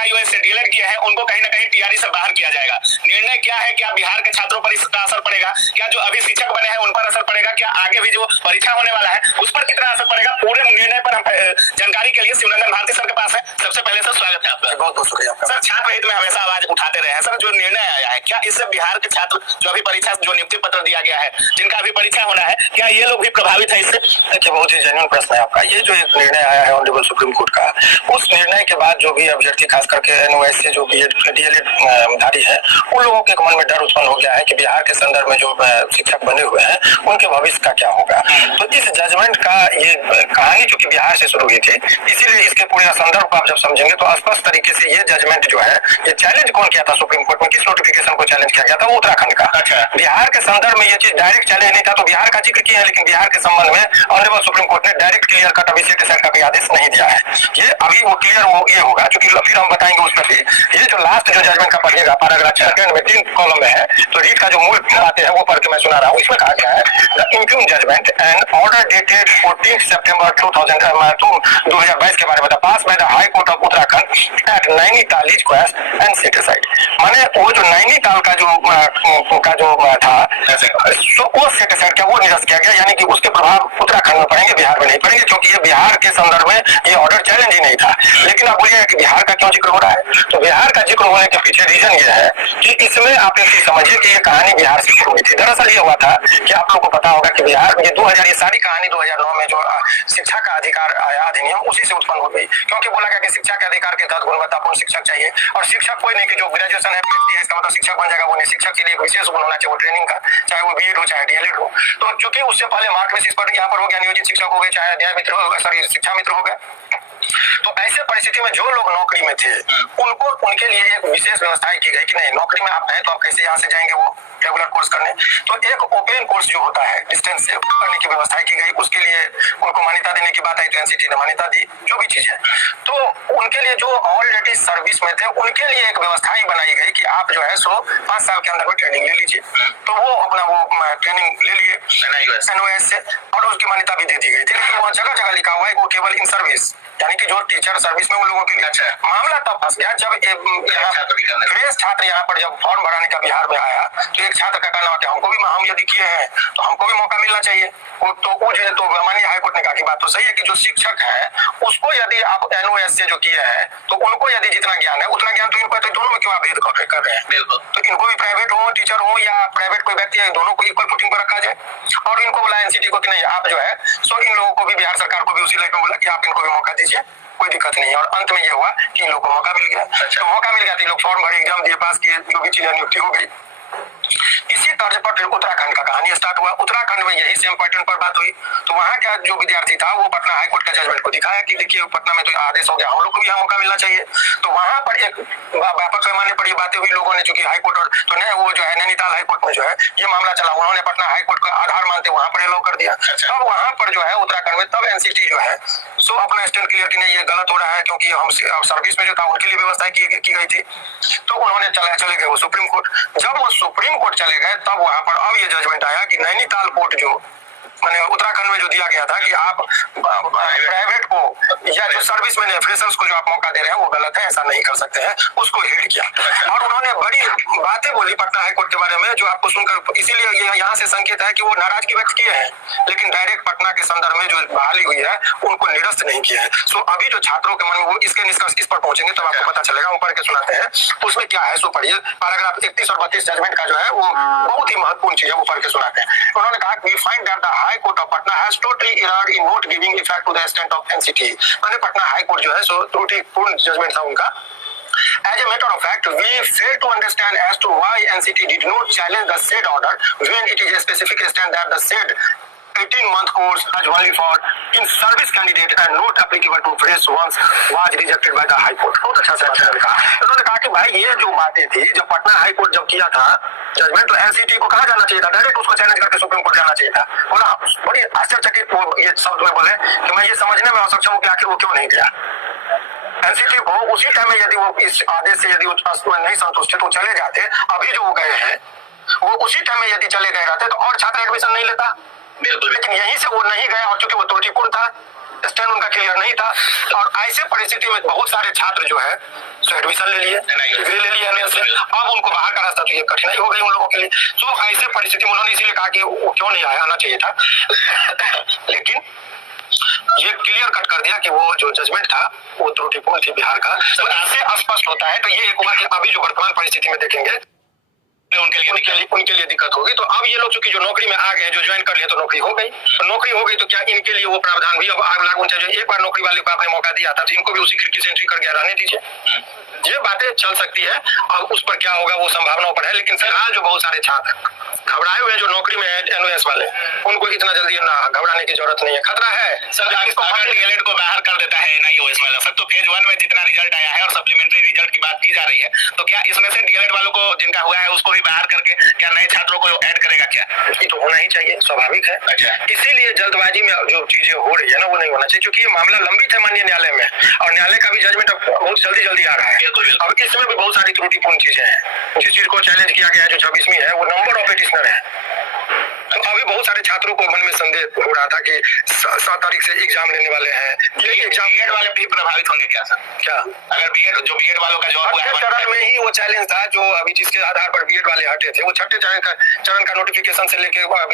NIOS से DElEd किए हैं उनको कहीं ना कहीं टीआरई से बाहर किया जाएगा। निर्णय क्या है, क्या बिहार के छात्रों पर इसका असर पड़ेगा, क्या जो अभी शिक्षक बने हैं उन पर असर पड़ेगा, क्या आगे भी जो परीक्षा होने वाला है उस पर कितना असर पड़ेगा, पूरे निर्णय पर हम जानकारी के लिए शिवनंदन भारती सर के पास है। सबसे पहले सर स्वागत है आपका। बहुत बहुत शुक्रिया सर। छात्र हित में हमेशा आवाज उठाते रहे हैं सर, जो निर्णय आया है क्या इससे बिहार के छात्र जो अभी परीक्षा जो नियुक्ति पत्र दिया गया है जिनका अभी परीक्षा होना है, क्या ये लोग भी प्रभावित है इससे? देखिए, बहुत ही जेन्युइन प्रश्न है आपका। ये जो एक निर्णय आया है ऑनरेबल सुप्रीम कोर्ट का, उस निर्णय के बाद जो भी अभ्यर्थी खास करके एनओएस से जो डीएलएड धारी है उन लोगों के मन में डर उत्पन्न हो गया है कि बिहार के संदर्भ में जो शिक्षक बने हुए हैं उनके भविष्य का क्या होगा। तो इस जजमेंट का ये कहानी जो कि बिहार से शुरू हुई थी, इसीलिए इसके पूरे संदर्भ को आप जब समझेंगे तो स्पष्ट तरीके से ये जजमेंट जो है, ये चैलेंज कौन किया था सुप्रीम कोर्ट में, किस नोटिफिकेशन को चैलेंज किया गया था, वो उत्तराखंड का। बिहार के संदर्भ में ये चीज डायरेक्ट चैलेंज नहीं था, तो बिहार का जिक्र किया है, लेकिन बिहार के संबंध में ऑनरेबल सुप्रीम कोर्ट ने डायरेक्ट क्लियर कट अभी सेट का कोई आदेश नहीं दिया है। ये अभी वो क्लियर ये होगा, क्योंकि फिर हम बताएंगे उस पर। ये जो लास्ट जो जजमेंट का पढ़िएगा पैराग्राफ सेकंड में 3 कॉलम में है, तो रीड का जो मूल बातें हैं वो पढ़ के मैं सुना रहा हूँ। इसमें कहा गया है the impugned judgment and order dated 14 September 2022 के बारे में passed by the high court of Uttarakhand at Nainital is quashed and set aside. माने वो जो नैनीताल का जो था तो वो सेट असाइड क्या, वो निरस्त किया गया, यानी कि उसके प्रभाव उत्तराखंड में पड़ेंगे, बिहार में नहीं पड़ेंगे, क्योंकि ये बिहार के संदर्भ में ये ऑर्डर चैलेंज ही नहीं था। लेकिन आप बोलिए कि बिहार का क्यों जिक्र हो रहा है, तो बिहार का जिक्र होने के पीछे रीजन ये है कि इसमें आप एक चीज समझिए कि ये कहानी बिहार से शुरू हुई थी। दरअसल ये हुआ था कि आप लोगों को पता होगा कि बिहार में 2000 ये सारी कहानी 2009 में जो शिक्षा का अधिकार आया अधिनियम, उसी से उत्पन्न हो गई, क्योंकि बोला गया कि शिक्षा के अधिकार के तहत गुणवत्तापूर्ण शिक्षक चाहिए, और शिक्षक कोई नहीं कि जो ग्रेजुएशन है पीएचडी है इसका मतलब शिक्षक बन जाएगा, वो नहीं। शिक्षक के लिए एक विशेष गुण होना चाहिए, वो ट्रेनिंग का, चाहे वो बीएड हो चाहे डीएलएड हो। तो चूंकि उससे पहले मार्क बेसिस पर यहाँ पर हो गया, नियोजित शिक्षक हो गए, चाहे अध्याय मित्र हो, सॉरी शिक्षा मित्र हो गए। तो ऐसे परिस्थिति में जो लोग नौकरी में थे उनके लिए एक विशेष व्यवस्था की गई कि नहीं, नौकरी में आप हैं तो आप कैसे यहाँ से जाएंगे वो रेगुलर कोर्स करने। तो एक ओपन कोर्स जो होता है डिस्टेंस से करने की व्यवस्था की गई, उसके लिए उनको मान्यता देने की बात आई तो एनसीटी ने मान्यता दी, जो भी चीज है। तो उनके लिए जो ऑलरेडी सर्विस में थे उनके लिए एक व्यवस्था ही बनाई गई कि आप जो है 5 साल के अंदर में ट्रेनिंग ले लीजिए। तो वो अपना वो ट्रेनिंग ले लिए एनओएस से, और उसकी मान्यता भी दे दी गई थी। लेकिन वहाँ जगह जगह लिखा हुआ है वो केवल इन सर्विस, यानी कि जो टीचर सर्विस में उन लोगों के लिए। अच्छा, मामला तब फंस गया जब फ्रेश छात्र यहाँ पर जब फॉर्म भराने का बिहार में आया, तो एक छात्र का कहना था हमको भी, हम यदि किए हैं तो हमको भी मौका मिलना चाहिए। तो माननीय हाईकोर्ट ने कहा कि बात तो सही है कि जो शिक्षक है उसको यदि आप एनओएस से जो किए हैं तो उनको यदि जितना ज्ञान है उतना ज्ञान तो इनको है, तो दोनों में क्यों आप भेद कर रहे हैं? बिल्कुल, तो इनको भी प्राइवेट हो टीचर हो या प्राइवेट कोई व्यक्ति है, दोनों को इक्वल फुटिंग पर रखा जाए। और इनको बोला एनसीटी को कि नहीं, आप जो है इन लोगों को भी, बिहार सरकार को भी उसी लाइट में बोला कि आप इनको भी मौका दीजिए, कोई दिक्कत नहीं है। और अंत में ये हुआ कि इन लोगों को मौका मिल गया। तो मौका मिल गया तो लोग फॉर्म भरे, एग्जाम दिए, पास किए, जो भी चीजें नियुक्ति हो गई। इसी तर्ज पर फिर उत्तराखंड का कहानी स्टार्ट हुआ। उत्तराखंड में यही सेम पैटर्न पर बात हुई। तो वहां का जो विद्यार्थी था वो पटना हाईकोर्ट का जजमेंट को दिखाया कि देखिए पटना में तो आदेश हो गया, हम लोग को भी यहाँ मौका मिलना चाहिए। तो वहां पर एक व्यापक पैमाने पर ये बातें हुई लोगों ने, चूंकि हाईकोर्ट और तो नहीं, वो जो है नैनीताल हाईकोर्ट में जो है ये मामला चला, उन्होंने पटना हाईकोर्ट का आधार मानते वहां पर अलाउ कर दिया। तब वहां पर जो है उत्तराखंड में तब एनसीटी जो है अपना स्टैंड क्लियर कि नहीं ये गलत हो रहा है, क्योंकि हम सर्विस में जो था उनके लिए व्यवस्था की गई थी। तो उन्होंने चले गए वो सुप्रीम कोर्ट। जब वो सुप्रीम कोर्ट चले गए तब वहां पर अब ये जजमेंट आया कि नैनीताल कोर्ट जो मैंने उत्तराखंड में जो दिया गया था कि आप प्राइवेट को या जो सर्विस में फ्रेशर्स को जो आप मौका दे रहे हैं वो गलत है, ऐसा नहीं कर सकते हैं, उसको हिट किया। और उन्होंने बड़ी बातें बोली पटना हाईकोर्ट के बारे में जो आपको सुनकर, इसीलिए ये यहाँ से संकेत है कि वो नाराजगी व्यक्त किए हैं, लेकिन डायरेक्ट पटना के संदर्भ में जो बहाली हुई है उनको निरस्त नहीं किया है। सो अभी जो छात्रों के मन में वो इसके निष्कर्ष इस पर पहुंचेंगे तो आपको पता चलेगा। ऊपर के सुनाते हैं उसमें क्या है, सो पढ़िए पैराग्राफ 31 और 32 जजमेंट का जो है वो बहुत ही महत्वपूर्ण चीज है। ऊपर के सुनाते हैं, उन्होंने कहा we find that the high court of Patna has totally erred in not giving effect to the extent of NCT। मैंने पटना हाई कोर्ट जो है सो त्रुटिपूर्ण जजमेंट था उनका। As a matter of fact, we fail to understand as to why NCT did not challenge the said order when it is a specific stand that the said 18-month course as valid for in service candidate and not applicable to fresh ones was rejected by the High Court। बहुत अच्छा से कहा। उन्होंने कहा कि भाई ये जो बातें थी जब पटना हाई कोर्ट जब किया था जजमेंट, तो एनसीटी को कहा जाना चाहिए था, डायरेक्ट उसको चैलेंज करके सुप्रीम कोर्ट जाना चाहिए था। बोला बड़ी आश्चर्यचकित वो ये शब्द में बोले कि मैं ये समझने में असक्षम हूँ कि आखिर वो क्यों नहीं गया। एनसीटी को उसी टाइम में यदि वो इस आदेश से यदि नहीं संतुष्ट थे तो चले जाते। अभी जो वो गए हैं वो उसी टाइम में यदि चले गए रहते तो और छात्र एडमिशन नहीं लेता। बिल्कुल, लेकिन यहीं से वो नहीं गया और चूंकि वो त्रुटिपूर्ण था, स्टैंड उनका क्लियर नहीं था, और ऐसे परिस्थिति में बहुत सारे छात्र जो है तो एडमिशन ले लिए, डिग्री ले लिया एनएस से, अब उनको बाहर का रास्ता, तो ये कठिनाई हो गई उन लोगों के लिए। तो ऐसे परिस्थिति में उन्होंने इसीलिए कहा कि वो क्यों नहीं आना चाहिए था लेकिन ये क्लियर कट कर दिया कि वो जो जजमेंट था वो त्रुटिपूर्ण थी बिहार का। तो इससे स्पष्ट होता है, तो ये एक हुआ कि अभी जो वर्तमान परिस्थिति में देखेंगे उनके लिए दिक्कत होगी। तो अब ये लोग चूंकि जो नौकरी में आ गए, जो ज्वाइन कर लिए, तो नौकरी हो गई, तो नौकरी हो गई तो क्या इनके लिए वो प्रावधान भी अब आग लागू चाहिए? एक बार नौकरी वाले को आपने मौका दिया था तो इनको भी उसी खिड़की से एंट्री करके रहने दीजिए। ये बातें चल सकती है, अब उस पर क्या होगा वो संभावनाओं पर है। लेकिन फिलहाल जो बहुत सारे छात्र घबराए हुए हैं, जो नौकरी में है एनओएस वाले, उनको इतना जल्दी ना घबराने की जरूरत नहीं है। खतरा है सर, अगर डीएलएड को बाहर कर देता है एनआईओएस में, सर तो फेज 1 में जितना रिजल्ट आया है और सप्लीमेंट्री रिजल्ट की बात की जा रही है, तो क्या इसमें से डीएलएड वालों को जिनका हुआ है उसको भी बाहर करके क्या नए छात्रों को ऐड करेगा? क्या ये तो होना ही चाहिए, स्वाभाविक है। अच्छा, इसीलिए जल्दबाजी में जो चीजें हो रही है ना, वो नहीं होना चाहिए, क्योंकि ये मामला लंबित है माननीय न्यायालय में, और न्यायालय का भी जजमेंट अब बहुत जल्दी आ रहा है। अब इसमें भी बहुत सारी त्रुटिपूर्ण चीजें हैं। जिस चीज को चैलेंज किया गया है, जो 26वीं है, वो नंबर ऑफ पिटिशनर है। तो अभी बहुत सारे छात्रों को मन में संदेह हो रहा था कि 7 तारीख से एग्जाम लेने वाले हैं, ये एग्जाम बीएड वाले भी प्रभावित होंगे क्या सर? क्या अगर बीएड वालों का जॉब हुआ है चरण में ही वो चैलेंज था, जो अभी जिसके आधार पर बीएड वाले हटे थे, वो छठे चरण का नोटिफिकेशन से लेके अभी